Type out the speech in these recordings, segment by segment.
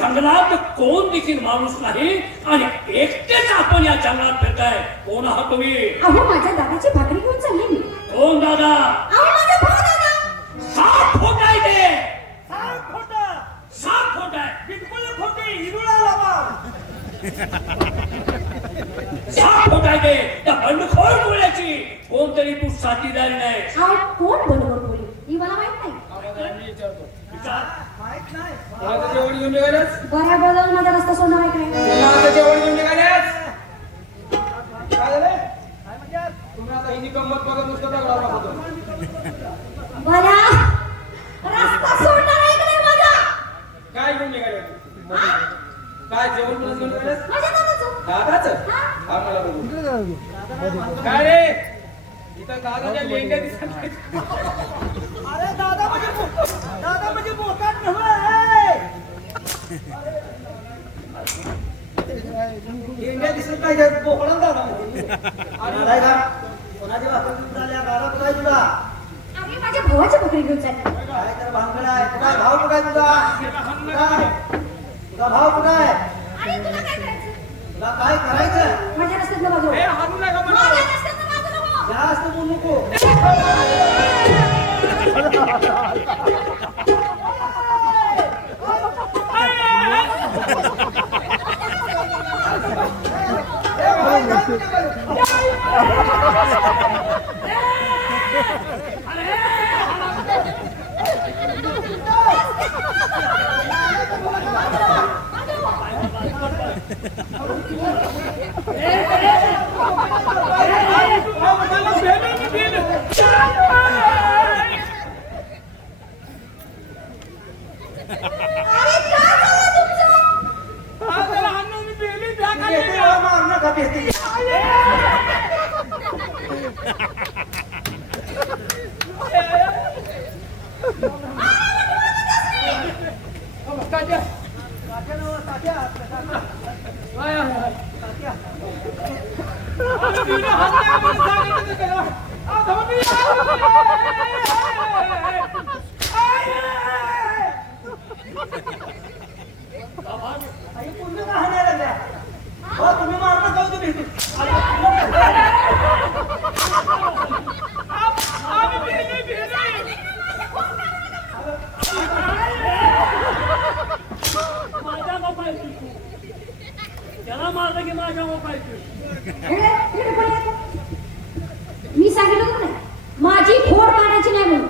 जंगलात कोण देखील माणूस नाही आणि एकटेच आपण या जंगलात फिरताय. कोण आहात तुम्ही? अहो माझ्या दादाची भाकरी घेऊन चालली मी. कोण दादा? अहो माझा भाऊ दादा. 7 फूट आहे ते. 7 फूट. 7 फूट आहे. बिलकुल खोटे हिरुळा लावा. 7 फूट आहे ते. त्या बंडखोर मुलाची कोणतरी तू साथीदारी नाही. अहो कोण बरोबर बोली ही मला माहित नाही. विचार. माहित नाही. कोणाचं जेवण घेऊन निघाल्यास? बऱ्या बरोबर माझा रस्ता सोडणार आहे काय? कोणाचं जेवण घेऊन निघाल्यास? काय झालं? काय म्हणतात? तुम्ही आता हिनी गंमत बघत नुसतं दगडावर बसतो. बऱ्या रस्ता सोडणार आहे काय माझा? काय घेऊन निघाले? काय जेवण म्हणून घेऊन निघाल्यास? माझ्या दादाचं. दादाचं? हा मला बघू. काय रे? इथं दादाच्या लेंड्या दिसत नाहीत. अरे दादा म्हणजे बोकाट नव्हे. इंडिया दिसत नाही बोकडा दादा म्हणजे. अरे का कोणाची भाकरी झाल्या दादा काय तुला? अरे माझ्या भावाची भाकरी घेऊन चालली. काय तर भांगड आहे. कुठे भाव कुठे आहे तुझा? तुझा भाव कुठे आहे? आणि तुला काय करायचं? तुला काय करायचं? माझ्या रस्त्यातनं बाजू. ए, हाणू नका मला. माझ्या रस्त्यातनं बाजू नको. जास्त बोलू नको. तुम्ही मारता जाऊ तुम्ही. माझ्या गोपायची. त्याला मारलं की माझ्या गोपायची. मी सांगितलं होतं ना माझी फोड काढायची नाही म्हणून.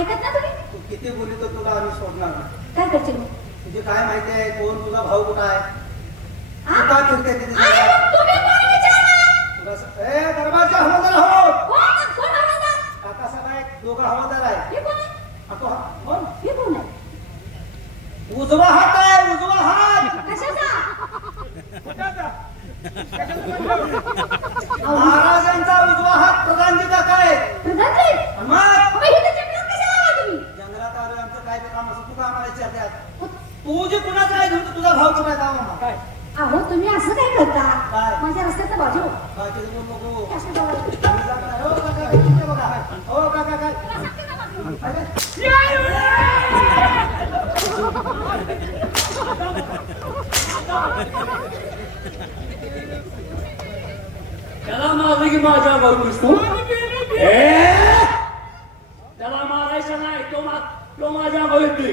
ऐकत ना तुम्ही? तू किती बोलली तर तुला आम्ही सोडणार नाही. काय करशील मग? तुझे काय माहिती आहे? कोण तुझा भाऊ कुठं आहे? हा? तू काय फिरते तिथे अरे जंगलात? मग तुम्ही कोण विचारणार? तुला दरबारचा हवालदार हो. कोण हवालदार? काकासाहेब आहे, दोघं हवालदार आहे. हे कोण आहे? आता कोण? हे कोण आहे? उजवा हात आहे, उजवा हात. कशाचा? महाराजांचा उजवा हात प्रधानजीचा काय? प्रधानजी? मग अबे, हे तर जंगलात कशाला आला तुम्ही? जंगलात आलोय, आमचं काय काम असं तू का आम्हाला विचारत्यात? तू जे कुणाचं आहे घेऊन तुझा भाऊ कुठे आहे आम्हाला? काय अहो तुम्ही असं काय करता? काय? माझ्या रस्त्याचं बाजू. काय ते बोलू नको. असं बघा. आम्ही जात नाही. हो काका, इकडे बघा. हो काका, काय? तुला सांगते का बाजू? त्याला मारलं की माझ्या बरोबर तू. त्याला मारायचं नाही. तो माझ्या बरोबर.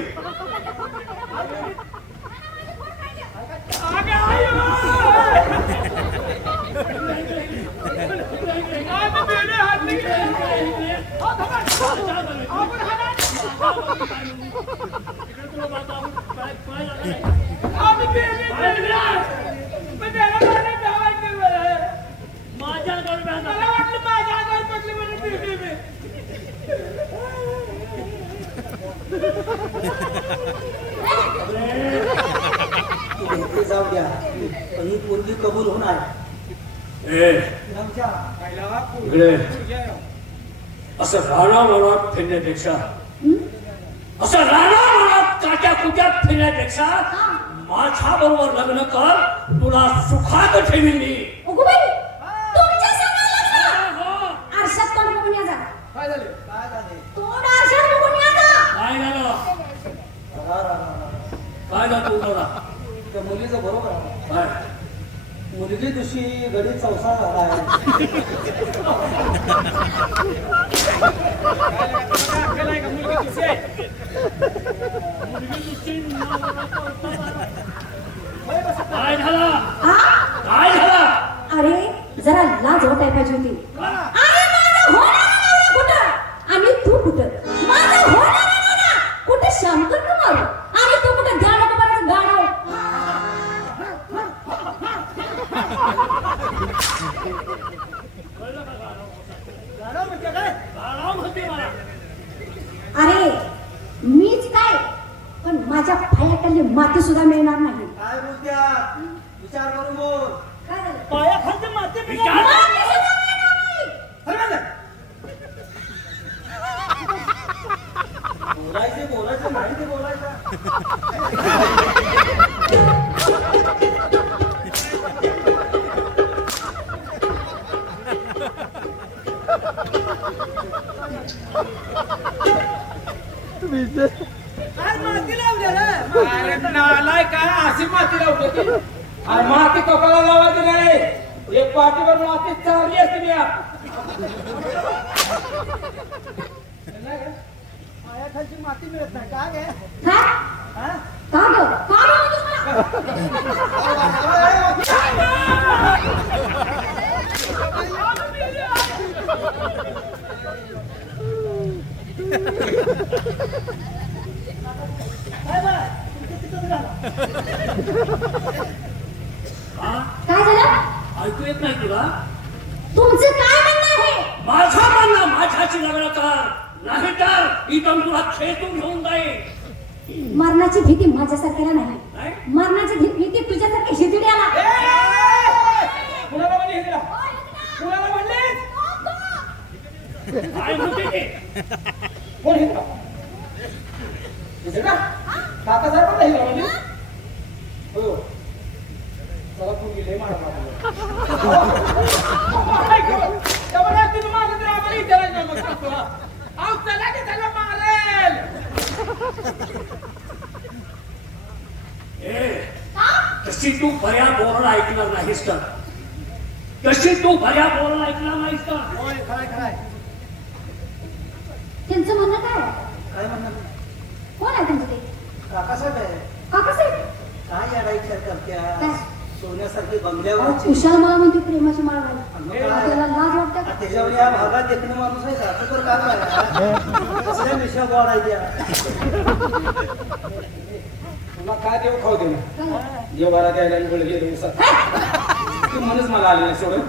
इथे जाऊ द्या, पण ही पोरगी कबूल होणार. आमच्या इकडे असं रानावनात फिरण्यापेक्षा, असं रानावनात काट्या कुट्यात फिरण्यापेक्षा माझ्या बरोबर लग्न कर. तुला सुखात ठेवीन मी. उगूबाई, तुमच्या समोर लग्न. आरशात तोंड बघून या जा. काय झाले? काय झाले? तोंड आरशात बघून या जा. काय झालं? रा, रा, रा, रा. काय झालं? मुलगीचं बरोबर आहे. काय? मुलगी दुसरी गडी चौसा झाला आहे. काय झाला? हा? काय झाला? अरे जरा लाज वाटाय पाहिजे होती. अरे माझा होणारा नवरा कुठं आणि तू कुठं? माझा होणारा नवरा कुठं शंकर कुमार आणि तू कुठं गाणोबाचं गाणं? गाणं म्हणजे काय? गाणं म्हणते मला. अरे मीच काय पण माझ्या पायाखाली माती सुद्धा मिळणार नाही. काय बोलत्या? विचार करून बोल. काय झालं? पायाखालची माती विचार- माती सुद्धा मिळणार नाही. बोलायचं नाही ते बोलायचं. काय माती लावली रे? अरे नालाय काय अशी माती लावली ती आणि माती कपाला लावायची नाही एक पाठीवर माती चालली असती मी पायाखालची माती मिळत नाही का गे? काय? हा? का गं? का गं म्हणतोस काय बरं? तुमचं तिथंच घाला. हा? काय झालं? ऐकू येत नाही तुला? तुमचं काय म्हणणं आहे? माझा म्हणणं माझ्याशी लग्न कर, नाहीतर इथून तुला खेचून घेऊन जाईल. मरणाची भीती माझ्यासारख्याला नाही. काय? मरणाची भीती तुझ्यासारख्या हिजड्याला. कुणाला म्हणली हिजडा? कुणाला म्हणलीस? काय म्हणते ते? कोण हिजडा? हिजडा? काकासाहेबांना हिजडा म्हणलीस? हो चला तू गेले मारा कशी तू भऱ्या बोरण ऐकणार नाहीस का? कशी तू भऱ्या बोरण ऐकणार नाहीस का? होय, खरंय, खरंय. त्यांचं म्हणणं काय आहे? काय म्हणणं? कोण आहे तुमचं ते? काकासाहेब आहे. काकासाहेब? काय या विचार करत्या? काय? सोन्यासारखी अहो, बंगल्यावरची. कुशाल मला म्हणते प्रेमाची माळ घाल. मग काय? त्याला लाज वाटतं का? त्याच्यावर या भागात देखणे माणूस आहे का? तू तर काय आहे? कसल्या मिशा गोड आहे त्या? तुला काय देव खाऊ दे ना काय? देवाला द्यायला निवड गेलो उसात तू म्हणून मला आले नाही सोडून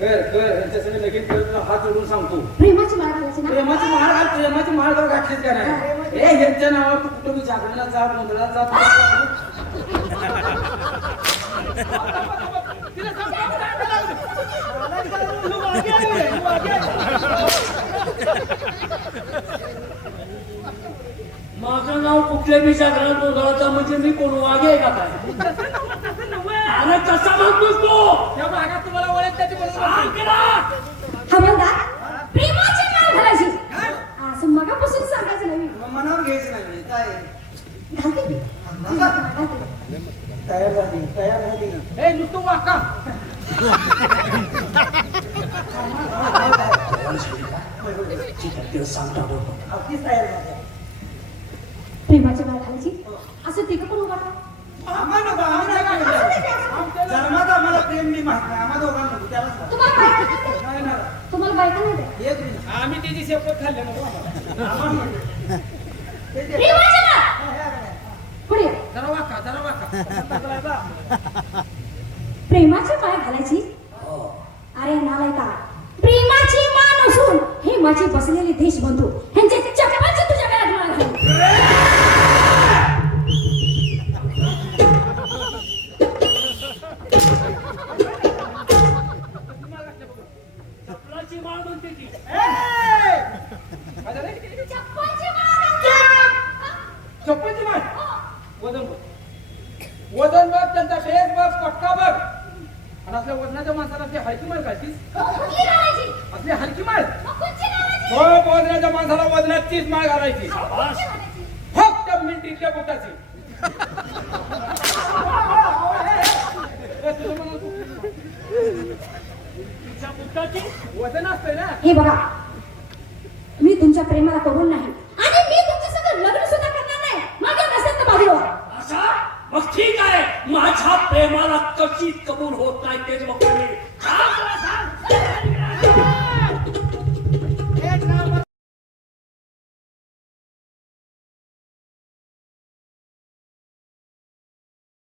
कर कर यांच्यासाठी लगेच कर, तुला हात जोडून सांगतो प्रेमाची माळ घालायची ना? प्रेमाची माळ घाल प्रेमाची माळ घाल घातलीच का नाही ए ह्यांच्या नावावर तू कुठं बी जागरणात जा गोंधळात जा माझं नाव कुठल्या बी जागरण गोंधळाचा म्हणजे मी कोण वागे आहे का काय? अरे कसा म्हणतोस तू? त्या भागात तुम्हाला ओळख त्याची सांग केला. हवालदार, प्रेमाची माळ घालायची. असं मगापासून सांगायचं नाही. मग मनावर घ्यायचं नाही म्हणजे काय? घालते मी. घालते. तयार झाली, तयार झाली. ए नुसतं वाका तिला सांगता बरोबर. अगदीच तयार झाली. प्रेमाची माळ घालायची. असं तिघं पण उभा राहा. आम्हाला नको, आम्ही नाही काय जन्मात आम्हाला प्रेम बी माहित नाही. आम्हा दोघांना नको, त्यालाच सांग. तुम्हाला बायका नाही ते? नाही ना. तुम्हाला बायका नाही ते? एक मिनिट. आम्ही त्याची शेपट खाल्ले नको आम्हाला आम्हाला म्हणते. ते दे. प्रेमाची माळ. हा, हा, हा. पुढे या. जरा वाका जरा वाका प्रेमाची माळ घालायची. अरे नालायका, प्रेमाची माळ नसून हे माझे बसलेले देशबंधू ह्यांचे चप्पलची तुझ्या गळ्यात माळ घाल. चपलाची माळ म्हणते ती. काय झालंय? चप्पलची माळ घाल. चप्पलची माळ वजन बघ वजन बघ त्यांचा ड्रेस बघ पटका बघ आणि आपल्या वजनाच्या माणसाला आपली हलकी माळ घालतीस कुठली घालायची? आपली हलकी माळ मग कुठची घालायची? हो वजनाच्या माणसाला वजनाचीच माळ घालायची शाबास. कुठची घालायची? फक्त मिलिटरीच्या बुटाची तुझं म्हणाल कुठलीच नाही. तिच्या बुटाची वजन असतंय ना. हे बघा मी तुमच्या प्रेमाला कबूल नाही आणि मी तुमच्या सगळं लग्न सुद्धा करणार नाही. माझ्या नसेल तर बाजूला असा मग ठीक आहे. माझ्या प्रेमाला कशी कबूल होत नाही तेच बघतो मी.